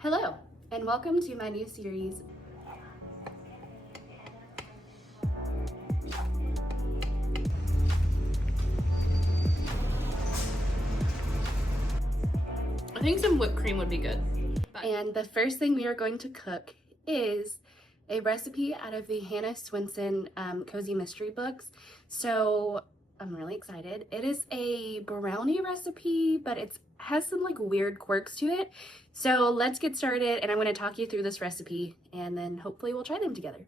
Hello, and welcome to my new series. I think some whipped cream would be good. And the first thing we are going to cook is a recipe out of the Hannah Swensen Cozy Mystery books. So I'm really excited. It is a brownie recipe, but it has some like weird quirks to it. So let's get started, and I'm going to talk you through this recipe, and then hopefully we'll try them together.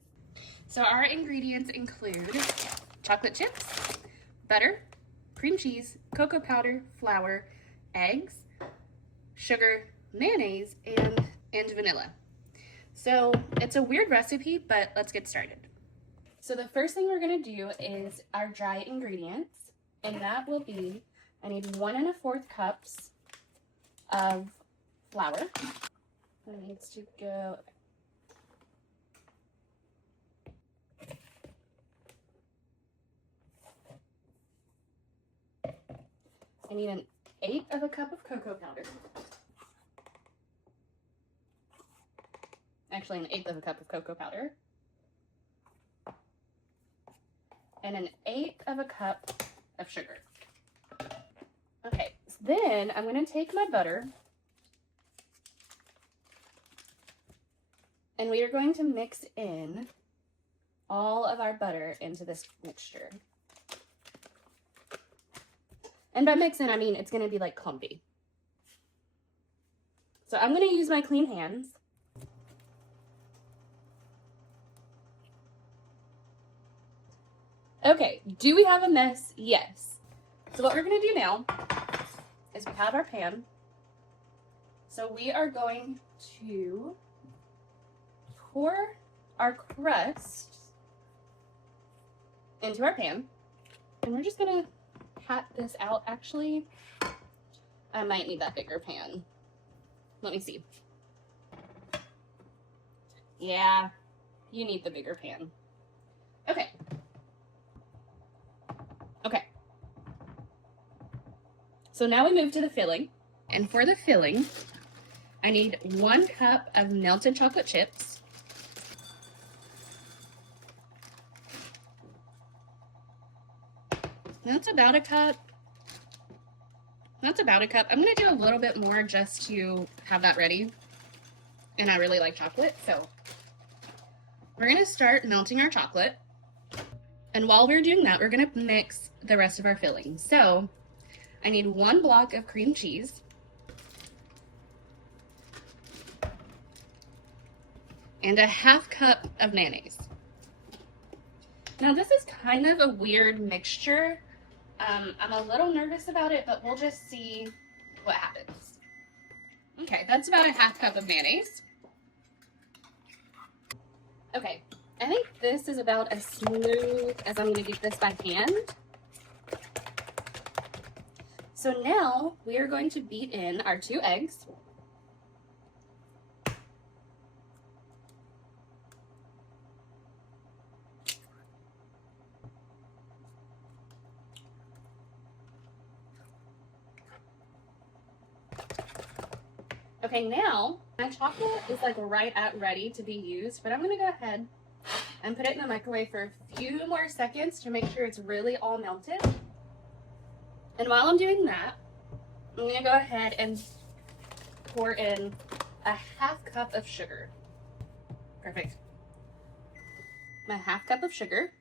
So our ingredients include chocolate chips, butter, cream cheese, cocoa powder, flour, eggs, sugar, mayonnaise, and vanilla. So it's a weird recipe, but let's get started. So the first thing we're going to do is our dry ingredients, and that will be, I need 1 1/4 cups of flour. That needs to go, I need 1/8 cup of cocoa powder. Actually, 1/8 cup of cocoa powder. And 1/8 cup of sugar. Okay, so then I'm going to take my butter, and we are going to mix in all of our butter into this mixture. And by mixing, I mean it's going to be like clumpy. So I'm going to use my clean hands. Okay, do we have a mess? Yes. So what we're going to do now is we have our pan. So we are going to pour our crust into our pan. And we're just going to pat this out. Actually, I might need that bigger pan. Let me see. Yeah, you need the bigger pan. Okay. Okay. So now we move to the filling. And for the filling, I need 1 cup of melted chocolate chips. That's about a cup. That's about a cup. I'm going to do a little bit more just to have that ready. And I really like chocolate, so we're going to start melting our chocolate. And while we're doing that, we're going to mix the rest of our filling. So I need 1 block of cream cheese, and 1/2 cup of mayonnaise. Now this is kind of a weird mixture. I'm a little nervous about it, but we'll just see what happens. Okay, that's about 1/2 cup of mayonnaise. Okay, I think this is about as smooth as I'm going to get this by hand. So now we are going to beat in our 2 eggs. Okay, now my chocolate is like right at ready to be used, but I'm going to go ahead and put it in the microwave for a few more seconds to make sure it's really all melted. And while I'm doing that, I'm going to go ahead and pour in 1/2 cup of sugar. Perfect. My 1/2 cup of sugar.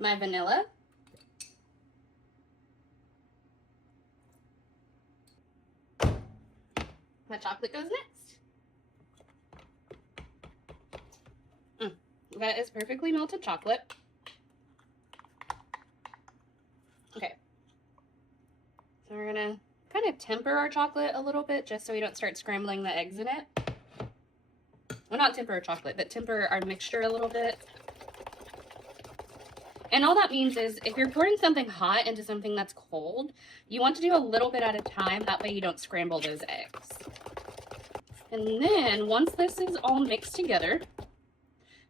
My vanilla. My chocolate goes next. That is perfectly melted chocolate. Okay. So we're gonna kind of temper our chocolate a little bit just so we don't start scrambling the eggs in it. Well, not temper our chocolate, but temper our mixture a little bit. And all that means is if you're pouring something hot into something that's cold, you want to do a little bit at a time. That way you don't scramble those eggs. And then once this is all mixed together,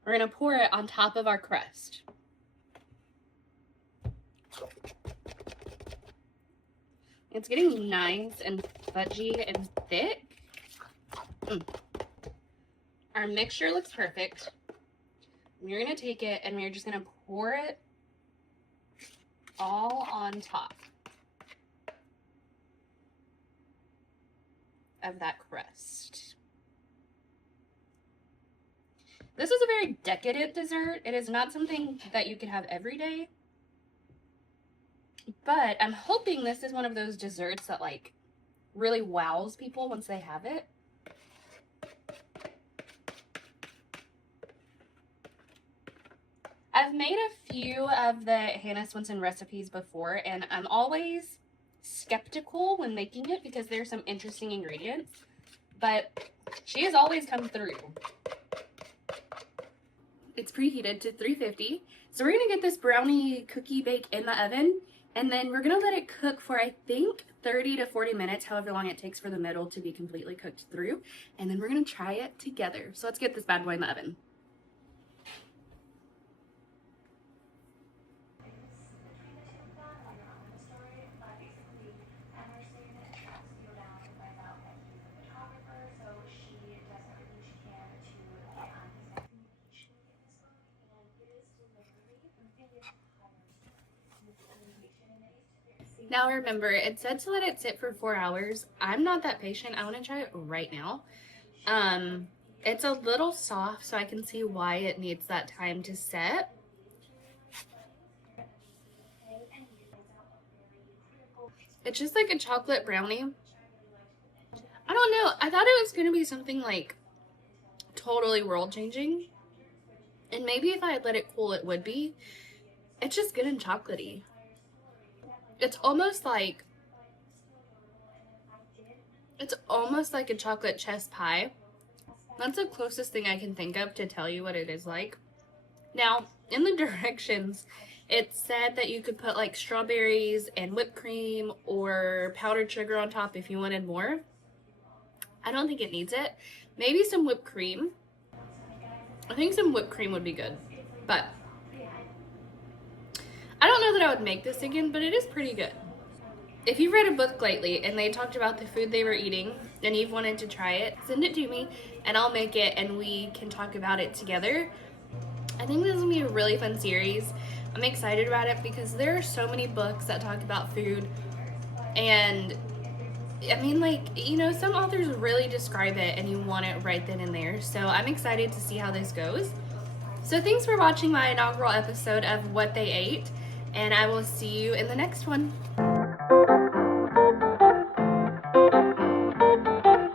we're going to pour it on top of our crust. It's getting nice and fudgy and thick. Our mixture looks perfect. We're gonna take it and we're just gonna pour it all on top of that crust. This is a very decadent dessert. It is not something that you can have every day, but I'm hoping this is one of those desserts that like really wows people once they have it. I've made a few of the Hannah Swensen recipes before, and I'm always skeptical when making it because there's some interesting ingredients, but she has always come through. It's preheated to 350. So we're gonna get this brownie cookie bake in the oven, and then we're gonna let it cook for, I think, 30 to 40 minutes, however long it takes for the middle to be completely cooked through. And then we're gonna try it together. So let's get this bad boy in the oven. Now remember, it said to let it sit for 4 hours. I'm not that patient. I want to try it right now. It's a little soft, so I can see why it needs that time to set. It's just like a chocolate brownie. I don't know. I thought it was going to be something like totally world-changing. And maybe if I had let it cool, it would be. It's just good and chocolatey. It's almost like a chocolate chess pie. That's the closest thing I can think of to tell you what it is like. Now, in the directions, it said that you could put like strawberries and whipped cream or powdered sugar on top if you wanted more. I don't think it needs it. Maybe some whipped cream. I think some whipped cream would be good, but I don't know that I would make this again, but it is pretty good. If you've read a book lately and they talked about the food they were eating and you've wanted to try it, send it to me and I'll make it and we can talk about it together. I think this is gonna be a really fun series. I'm excited about it because there are so many books that talk about food, and I mean, like, you know, some authors really describe it and you want it right then and there. So I'm excited to see how this goes. So thanks for watching my inaugural episode of What They Ate, and I will see you in the next one.